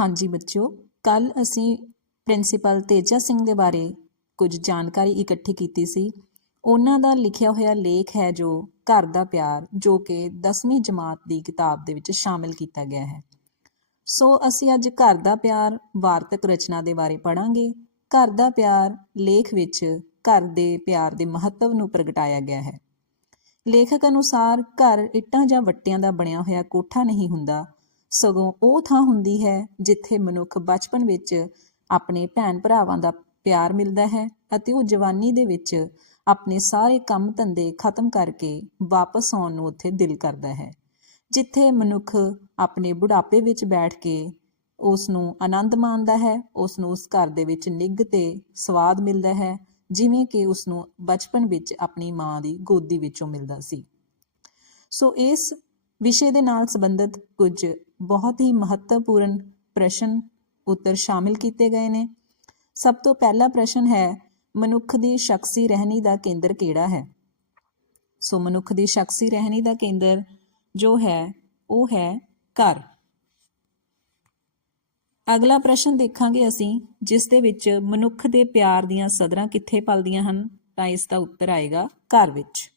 ਹਾਂਜੀ ਬੱਚਿਓ ਕੱਲ ਅਸੀਂ ਪ੍ਰਿੰਸੀਪਲ ਤੇਜਾ ਸਿੰਘ ਦੇ ਬਾਰੇ ਕੁਝ ਜਾਣਕਾਰੀ ਇਕੱਠੀ ਕੀਤੀ ਸੀ। ਉਹਨਾਂ ਦਾ ਲਿਖਿਆ ਹੋਇਆ ਲੇਖ ਹੈ ਜੋ ਘਰ ਦਾ ਪਿਆਰ, ਜੋ ਕਿ 10ਵੀਂ ਜਮਾਤ ਦੀ ਕਿਤਾਬ ਦੇ ਵਿੱਚ ਸ਼ਾਮਿਲ ਕੀਤਾ ਗਿਆ ਹੈ। ਸੋ ਅਸੀਂ ਅੱਜ ਘਰ ਦਾ ਪਿਆਰ ਵਾਰਤਕ ਰਚਨਾ ਦੇ ਬਾਰੇ ਪੜਾਂਗੇ ਘਰ ਦਾ ਪਿਆਰ ਲੇਖ ਵਿੱਚ ਘਰ ਦੇ ਪਿਆਰ ਦੇ ਮਹੱਤਵ ਨੂੰ ਪ੍ਰਗਟਾਇਆ ਗਿਆ ਹੈ। ਲੇਖਕ ਅਨੁਸਾਰ ਘਰ ਇੱਟਾਂ ਜਾਂ ਵੱਟਿਆਂ ਦਾ ਬਣਿਆ ਹੋਇਆ ਕੋਠਾ ਨਹੀਂ ਹੁੰਦਾ। ਸਗੋਂ ਉਹ ਥਾਂ ਹੁੰਦੀ ਹੈ ਜਿੱਥੇ ਮਨੁੱਖ ਬਚਪਨ ਵਿੱਚ ਆਪਣੇ ਭੈਣ ਭਰਾਵਾਂ ਦਾ ਪਿਆਰ ਮਿਲਦਾ ਹੈ ਅਤੇ ਉਹ ਜਵਾਨੀ ਦੇ ਵਿੱਚ ਆਪਣੇ ਸਾਰੇ ਕੰਮ ਧੰਦੇ ਖਤਮ ਕਰਕੇ ਵਾਪਸ ਆਉਣ ਨੂੰ ਉੱਥੇ ਦਿਲ ਕਰਦਾ ਹੈ। ਜਿੱਥੇ ਮਨੁੱਖ ਆਪਣੇ ਬੁਢਾਪੇ ਵਿੱਚ ਬੈਠ ਕੇ ਉਸ ਨੂੰ ਆਨੰਦ ਮਾਣਦਾ ਹੈ ਉਸ ਨੂੰ ਉਸ ਘਰ ਦੇ ਵਿੱਚ ਨਿੱਘ ਤੇ ਸਵਾਦ ਮਿਲਦਾ ਹੈ, ਜਿਵੇਂ ਕਿ ਉਸ ਨੂੰ ਬਚਪਨ ਵਿੱਚ ਆਪਣੀ ਮਾਂ ਦੀ ਗੋਦੀ ਵਿੱਚੋਂ ਮਿਲਦਾ ਸੀ। ਸੋ ਇਸ ਵਿਸ਼ੇ ਦੇ ਨਾਲ ਸੰਬੰਧਿਤ ਕੁਝ ਬਹੁਤ ਹੀ ਮਹੱਤਵਪੂਰਨ ਪ੍ਰਸ਼ਨ ਉੱਤਰ ਸ਼ਾਮਿਲ ਕੀਤੇ ਗਏ ਨੇ। ਸਭ ਤੋਂ ਪਹਿਲਾ ਪ੍ਰਸ਼ਨ ਹੈ, ਮਨੁੱਖ ਦੀ ਸ਼ਖਸੀ ਰਹਿਣੀ ਦਾ ਕੇਂਦਰ ਕਿਹੜਾ ਹੈ? ਸੋ ਮਨੁੱਖ ਦੀ ਸ਼ਖਸੀ ਰਹਿਣੀ ਦਾ ਕੇਂਦਰ ਜੋ ਹੈ, ਉਹ ਹੈ ਘਰ। ਅਗਲਾ ਪ੍ਰਸ਼ਨ ਦੇਖਾਂਗੇ ਅਸੀਂ, ਜਿਸ ਦੇ ਵਿੱਚ ਮਨੁੱਖ ਦੇ ਪਿਆਰ ਦੀਆਂ ਸਦਰਾਂ ਕਿੱਥੇ ਪਲਦੀਆਂ ਹਨ, ਤਾਂ ਇਸ ਦਾ ਉੱਤਰ ਆਏਗਾ ਘਰ ਵਿੱਚ।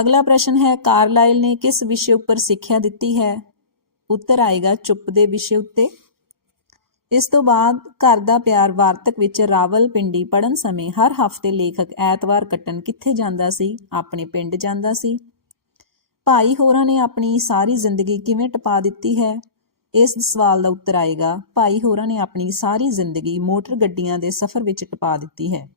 ਅਗਲਾ ਪ੍ਰਸ਼ਨ ਹੈ ਕਾਰਲਾਈਲ ਨੇ ਕਿਸ ਵਿਸ਼ੇ ਉੱਪਰ ਸਿੱਖਿਆ ਦਿੱਤੀ ਹੈ? ਉੱਤਰ ਆਏਗਾ ਚੁੱਪ ਦੇ ਵਿਸ਼ੇ ਉੱਤੇ। ਇਸ ਤੋਂ ਬਾਅਦ ਘਰ ਦਾ ਪਿਆਰ ਵਾਰਤਕ ਵਿੱਚ ਰਾਵਲ ਪਿੰਡੀ ਪੜਨ ਸਮੇਂ ਹਰ ਹਫ਼ਤੇ ਲੇਖਕ ਐਤਵਾਰ ਕੱਟਣ ਕਿੱਥੇ ਜਾਂਦਾ ਸੀ? ਆਪਣੇ ਪਿੰਡ ਜਾਂਦਾ ਸੀ। ਭਾਈ ਹੋਰਾਂ ਨੇ ਆਪਣੀ ਸਾਰੀ ਜ਼ਿੰਦਗੀ ਕਿਵੇਂ ਟਪਾ ਦਿੱਤੀ ਹੈ? ਇਸ ਸਵਾਲ ਦਾ ਉੱਤਰ ਆਏਗਾ, ਭਾਈ ਹੋਰਾਂ ਨੇ ਆਪਣੀ ਸਾਰੀ ਜ਼ਿੰਦਗੀ ਮੋਟਰ ਗੱਡੀਆਂ ਦੇ ਸਫ਼ਰ ਵਿੱਚ ਟਪਾ ਦਿੱਤੀ ਹੈ।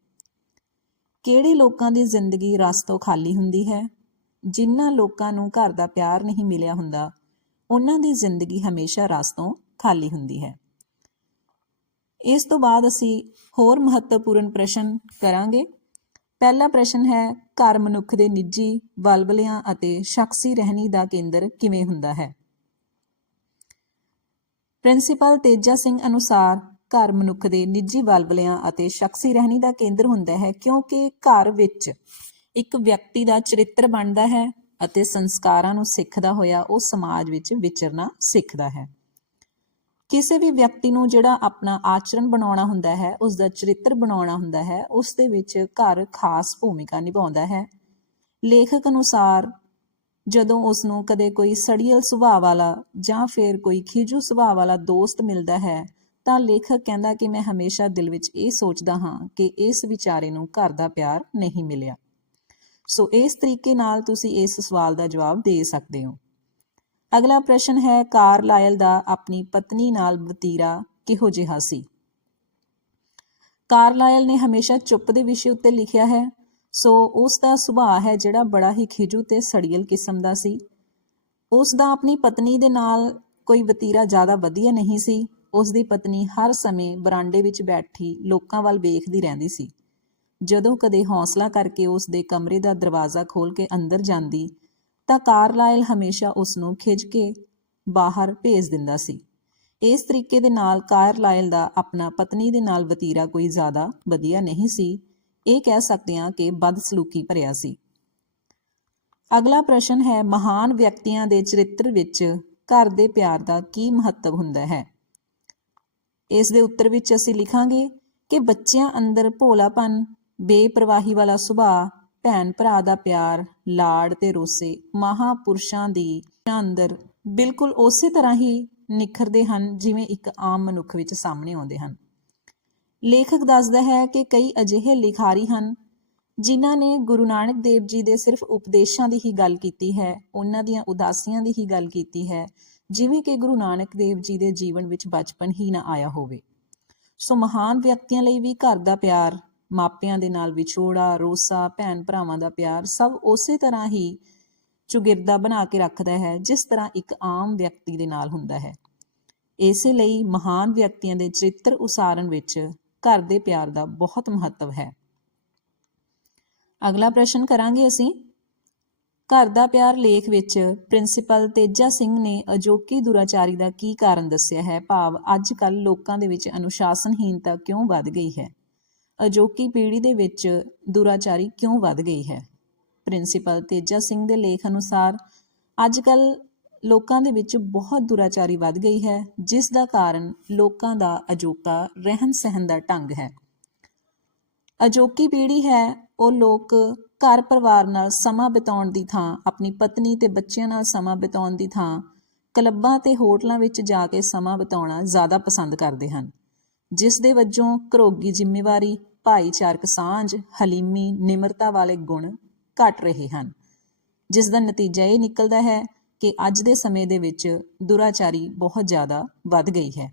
ਕਿਹੜੇ ਲੋਕਾਂ ਦੀ ਜ਼ਿੰਦਗੀ ਰਸ ਤੋਂ ਖਾਲੀ ਹੁੰਦੀ ਹੈ? ਜਿਨ੍ਹਾਂ ਲੋਕਾਂ ਨੂੰ ਘਰ ਦਾ ਪਿਆਰ ਨਹੀਂ ਮਿਲਿਆ ਹੁੰਦਾ, ਉਹਨਾਂ ਦੀ ਜ਼ਿੰਦਗੀ ਹਮੇਸ਼ਾ ਰਸ ਖਾਲੀ ਹੁੰਦੀ ਹੈ। ਇਸ ਤੋਂ ਬਾਅਦ ਅਸੀਂ ਹੋਰ ਮਹੱਤਵਪੂਰਨ ਪ੍ਰਸ਼ਨ ਕਰਾਂਗੇ। ਪਹਿਲਾ ਪ੍ਰਸ਼ਨ ਹੈ, ਘਰ ਮਨੁੱਖ ਦੇ ਨਿੱਜੀ ਬਲਬਲਿਆਂ ਅਤੇ ਸ਼ਖਸੀ ਰਹਿਣੀ ਦਾ ਕੇਂਦਰ ਕਿਵੇਂ ਹੁੰਦਾ ਹੈ? ਪ੍ਰਿੰਸੀਪਲ ਤੇਜਾ ਸਿੰਘ ਅਨੁਸਾਰ, ਘਰ ਮਨੁੱਖ ਦੇ ਨਿੱਜੀ ਬਲਬਲਿਆਂ ਅਤੇ ਸ਼ਖਸੀ ਰਹਿਣੀ ਦਾ ਕੇਂਦਰ ਹੁੰਦਾ ਹੈ ਕਿਉਂਕਿ ਘਰ ਵਿੱਚ ਇੱਕ ਵਿਅਕਤੀ ਦਾ ਚਰਿੱਤਰ ਬਣਦਾ ਹੈ ਅਤੇ ਸੰਸਕਾਰਾਂ ਨੂੰ ਸਿੱਖਦਾ ਹੋਇਆ ਉਹ ਸਮਾਜ ਵਿੱਚ ਵਿਚਰਨਾ ਸਿੱਖਦਾ ਹੈ। ਕਿਸੇ ਵੀ ਵਿਅਕਤੀ ਨੂੰ ਜਿਹੜਾ ਆਪਣਾ ਆਚਰਣ ਬਣਾਉਣਾ ਹੁੰਦਾ ਹੈ ਉਸ ਦਾ ਚਰਿੱਤਰ ਬਣਾਉਣਾ ਹੁੰਦਾ ਹੈ ਉਸ ਦੇ ਵਿੱਚ ਘਰ ਖਾਸ ਭੂਮਿਕਾ ਨਿਭਾਉਂਦਾ ਹੈ। ਲੇਖਕ ਅਨੁਸਾਰ, ਜਦੋਂ ਉਸ ਨੂੰ ਕਦੇ ਕੋਈ ਸੜੀਅਲ ਸੁਭਾਅ ਵਾਲਾ ਜਾਂ ਫਿਰ ਕੋਈ ਖਿਜੂ ਸੁਭਾਅ ਵਾਲਾ ਦੋਸਤ ਮਿਲਦਾ ਹੈ, ਤਾਂ ਲੇਖਕ ਕਹਿੰਦਾ ਕਿ ਮੈਂ ਹਮੇਸ਼ਾ ਦਿਲ ਵਿੱਚ ਇਹ ਸੋਚਦਾ ਹਾਂ ਕਿ ਇਸ ਵਿਚਾਰੇ ਨੂੰ ਘਰ ਦਾ ਪਿਆਰ ਨਹੀਂ ਮਿਲਿਆ। ਸੋ ਇਸ ਤਰੀਕੇ ਨਾਲ ਤੁਸੀਂ ਇਸ ਸਵਾਲ ਦਾ ਜਵਾਬ ਦੇ ਸਕਦੇ ਹੋ। ਅਗਲਾ ਪ੍ਰਸ਼ਨ ਹੈ, ਕਾਰਲਾਇਲ ਦਾ ਆਪਣੀ ਪਤਨੀ ਨਾਲ ਵਤੀਰਾ ਕਿਹੋ ਜਿਹਾ ਸੀ? ਕਾਰਲਾਇਲ ਨੇ ਹਮੇਸ਼ਾ ਚੁੱਪ ਦੇ ਵਿਸ਼ੇ ਉੱਤੇ ਲਿਖਿਆ ਹੈ, ਸੋ ਉਸ ਦਾ ਸੁਭਾਅ ਹੈ ਜਿਹੜਾ ਬੜਾ ਹੀ ਖਿਜੂ ਤੇ ਸੜੀਅਲ ਕਿਸਮ ਦਾ ਸੀ। ਉਸ ਦਾ ਆਪਣੀ ਪਤਨੀ ਦੇ ਨਾਲ ਕੋਈ ਵਤੀਰਾ ਜ਼ਿਆਦਾ ਵਧੀਆ ਨਹੀਂ ਸੀ। ਉਸ ਦੀ ਪਤਨੀ ਹਰ ਸਮੇਂ ਬਰਾਂਡੇ ਵਿੱਚ ਬੈਠੀ ਲੋਕਾਂ ਵੱਲ ਵੇਖਦੀ ਰਹਿੰਦੀ ਸੀ। ਜਦੋਂ ਕਦੇ ਹੌਸਲਾ ਕਰਕੇ ਉਸ ਦੇ ਕਮਰੇ ਦਾ ਦਰਵਾਜ਼ਾ ਖੋਲ ਕੇ ਅੰਦਰ ਜਾਂਦੀ, ਤਾਂ ਕਾਰਲਾਇਲ ਹਮੇਸ਼ਾ ਉਸ ਨੂੰ ਖਿੱਚ ਕੇ ਬਾਹਰ ਭੇਜ ਦਿੰਦਾ ਸੀ। ਇਸ ਤਰੀਕੇ ਦੇ ਨਾਲ ਕਾਰਲਾਇਲ ਦਾ ਆਪਣਾ ਪਤਨੀ ਦੇ ਨਾਲ ਵਤੀਰਾ ਕੋਈ ਜ਼ਿਆਦਾ ਵਧੀਆ ਨਹੀਂ ਸੀ। ਇਹ ਕਹਿ ਸਕਦੇ ਹਾਂ ਕਿ ਬਦਸਲੂਕੀ ਭਰਿਆ ਸੀ। ਅਗਲਾ ਪ੍ਰਸ਼ਨ ਹੈ, ਮਹਾਨ ਵਿਅਕਤੀਆਂ ਦੇ ਚਰਿੱਤਰ ਵਿੱਚ ਘਰ ਦੇ ਪਿਆਰ ਦਾ ਕੀ ਮਹੱਤਵ ਹੁੰਦਾ ਹੈ? ਇਸ ਦੇ ਉੱਤਰ ਵਿੱਚ ਅਸੀਂ ਲਿਖਾਂਗੇ ਕਿ ਬੱਚਿਆਂ ਅੰਦਰ ਭੋਲਾਪਨ ਬੇਪਰਵਾਹੀ ਵਾਲਾ ਸੁਭਾਅ, ਭੈਣ ਭਰਾ ਦਾ ਪਿਆਰ, ਲਾੜ ਤੇ ਰੋਸੇ, ਮਹਾਪੁਰਸ਼ਾਂ ਦੀ ਅੰਦਰ ਬਿਲਕੁਲ ਉਸੇ ਤਰ੍ਹਾਂ ਹੀ ਨਿਖਰਦੇ ਹਨ ਜਿਵੇਂ ਇੱਕ ਆਮ ਮਨੁੱਖ ਵਿੱਚ ਸਾਹਮਣੇ ਆਉਂਦੇ ਹਨ। ਲੇਖਕ ਦੱਸਦਾ ਹੈ ਕਿ ਕਈ ਅਜਿਹੇ ਲਿਖਾਰੀ ਹਨ ਜਿਨ੍ਹਾਂ ਨੇ ਗੁਰੂ ਨਾਨਕ ਦੇਵ ਜੀ ਦੇ ਸਿਰਫ ਉਪਦੇਸ਼ਾਂ ਦੀ ਹੀ ਗੱਲ ਕੀਤੀ ਹੈ, ਉਹਨਾਂ ਦੀਆਂ ਉਦਾਸੀਆਂ ਦੀ ਹੀ ਗੱਲ ਕੀਤੀ ਹੈ, ਜਿਵੇਂ ਕਿ ਗੁਰੂ ਨਾਨਕ ਦੇਵ ਜੀ ਦੇ ਜੀਵਨ ਵਿੱਚ ਬਚਪਨ ਹੀ ਨਾ ਆਇਆ ਹੋਵੇ। ਸੋ ਮਹਾਨ ਵਿਅਕਤੀਆਂ ਲਈ ਵੀ ਘਰ ਦਾ ਪਿਆਰ ਮਾਪਿਆਂ ਦੇ ਨਾਲ ਵਿਛੋੜਾ, ਰੋਸਾ, ਭੈਣ ਭਰਾਵਾਂ ਦਾ ਪਿਆਰ ਸਭ ਉਸੇ ਤਰ੍ਹਾਂ ਹੀ ਚੁਗਿਰਦਾ ਬਣਾ ਕੇ ਰੱਖਦਾ ਹੈ, ਜਿਸ ਤਰ੍ਹਾਂ ਇੱਕ ਆਮ ਵਿਅਕਤੀ ਦੇ ਨਾਲ ਹੁੰਦਾ ਹੈ। ਇਸੇ ਲਈ ਮਹਾਨ ਵਿਅਕਤੀਆਂ ਦੇ ਚਰਿੱਤਰ ਉਸਾਰਨ ਵਿੱਚ ਘਰ ਦੇ ਪਿਆਰ ਦਾ ਬਹੁਤ ਮਹੱਤਵ ਹੈ। ਅਗਲਾ ਪ੍ਰਸ਼ਨ ਕਰਾਂਗੇ ਅਸੀਂ। ਘਰ ਦਾ ਪਿਆਰ ਲੇਖ ਵਿੱਚ ਪ੍ਰਿੰਸੀਪਲ ਤੇਜਾ ਸਿੰਘ ਨੇ ਅਜੋਕੀ ਦੁਰਾਚਾਰੀ ਦਾ ਕੀ ਕਾਰਨ ਦੱਸਿਆ ਹੈ? ਭਾਵ ਅੱਜ ਕੱਲ ਲੋਕਾਂ ਦੇ ਵਿੱਚ ਅਨੁਸ਼ਾਸਨਹੀਨਤਾ ਕਿਉਂ ਵੱਧ ਗਈ ਹੈ? ਅਜੋਕੀ ਪੀੜ੍ਹੀ ਦੇ ਵਿੱਚ ਦੁਰਾਚਾਰੀ ਕਿਉਂ ਵੱਧ ਗਈ ਹੈ? ਪ੍ਰਿੰਸੀਪਲ ਤੇਜਾ ਸਿੰਘ ਦੇ ਲੇਖ ਅਨੁਸਾਰ ਅੱਜ ਕੱਲ ਲੋਕਾਂ ਦੇ ਵਿੱਚ ਬਹੁਤ ਦੁਰਾਚਾਰੀ ਵੱਧ ਗਈ ਹੈ, ਜਿਸ ਦਾ ਕਾਰਨ ਲੋਕਾਂ ਦਾ ਅਜੋਕਾ ਰਹਿਣ ਸਹਿਣ ਦਾ ਢੰਗ ਹੈ। ਅਜੋਕੀ ਪੀੜ੍ਹੀ ਹੈ, ਉਹ ਲੋਕ ਘਰ ਪਰਿਵਾਰ ਨਾਲ ਸਮਾਂ ਬਿਤਾਉਣ ਦੀ ਥਾਂ, ਆਪਣੀ ਪਤਨੀ ਤੇ ਬੱਚਿਆਂ ਨਾਲ ਸਮਾਂ ਬਿਤਾਉਣ ਦੀ ਥਾਂ, ਕਲੱਬਾਂ ਤੇ ਹੋਟਲਾਂ ਵਿੱਚ ਜਾ ਕੇ ਸਮਾਂ ਬਿਤਾਉਣਾ ਜ਼ਿਆਦਾ ਪਸੰਦ ਕਰਦੇ ਹਨ। ਜਿਸ ਦੇ ਵਜੋਂ ਘਰੋਗੀ ਜ਼ਿੰਮੇਵਾਰੀ, ਭਾਈਚਾਰਕ ਸਾਂਝ, ਹਲੀਮੀ, ਨਿਮਰਤਾ ਵਾਲੇ ਗੁਣ ਘਟ ਰਹੇ ਹਨ। ਜਿਸ ਦਾ ਨਤੀਜਾ ਇਹ ਨਿਕਲਦਾ ਹੈ ਕਿ ਅੱਜ ਦੇ ਸਮੇਂ ਦੇ ਵਿੱਚ ਦੁਰਾਚਾਰੀ ਬਹੁਤ ਜ਼ਿਆਦਾ ਵੱਧ ਗਈ ਹੈ।